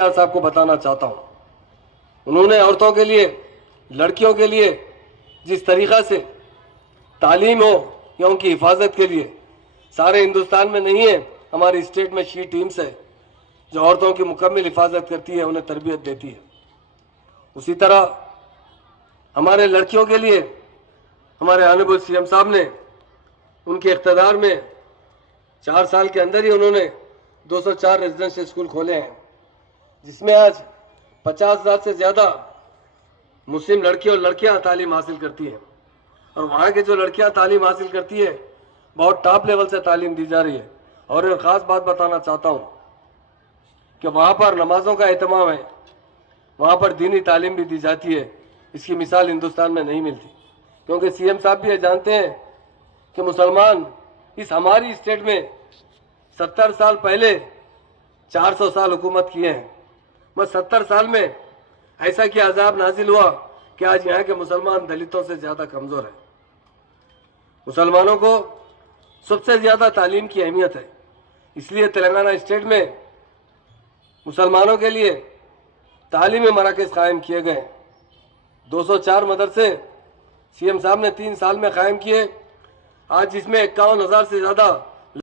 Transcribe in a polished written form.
आज आपको बताना चाहता हूं, उन्होंने औरतों के लिए, लड़कियों के लिए जिस तरीक़ा से तालीम हो या उनकी हिफाजत के लिए, सारे हिंदुस्तान में नहीं है, हमारी स्टेट में शी टीम्स है जो औरतों की मुकम्मल हिफाजत करती है, उन्हें तरबियत देती है। उसी तरह हमारे लड़कियों के लिए हमारे ऑनरेबल सीएम साहब ने उनके इख्तियार में 4 साल के अंदर ही उन्होंने 204 रेजिडेंशियल स्कूल खोले हैं, जिसमें आज 50,000 से ज़्यादा मुस्लिम लड़के और लड़कियां तालीम हासिल करती हैं। और वहाँ की जो लड़कियां तालीम हासिल करती है, बहुत टॉप लेवल से तालीम दी जा रही है। और एक ख़ास बात बताना चाहता हूँ कि वहाँ पर नमाज़ों का एहतमाम है, वहाँ पर दीनी तालीम भी दी जाती है। इसकी मिसाल हिंदुस्तान में नहीं मिलती, क्योंकि सीएम साहब भी ये जानते हैं कि मुसलमान इस हमारी स्टेट में 70 साल पहले 400 साल हुकूमत किए हैं। बस 70 साल में ऐसा कि अजाब नाजिल हुआ कि आज यहाँ के मुसलमान दलितों से ज़्यादा कमज़ोर है। मुसलमानों को सबसे ज़्यादा तालीम की अहमियत है, इसलिए तेलंगाना स्टेट में मुसलमानों के लिए तालीमी मराकज़ कायम किए गए। 204 मदरसे सीएम साहब ने 3 साल में कायम किए। आज जिसमें 51,000 से ज़्यादा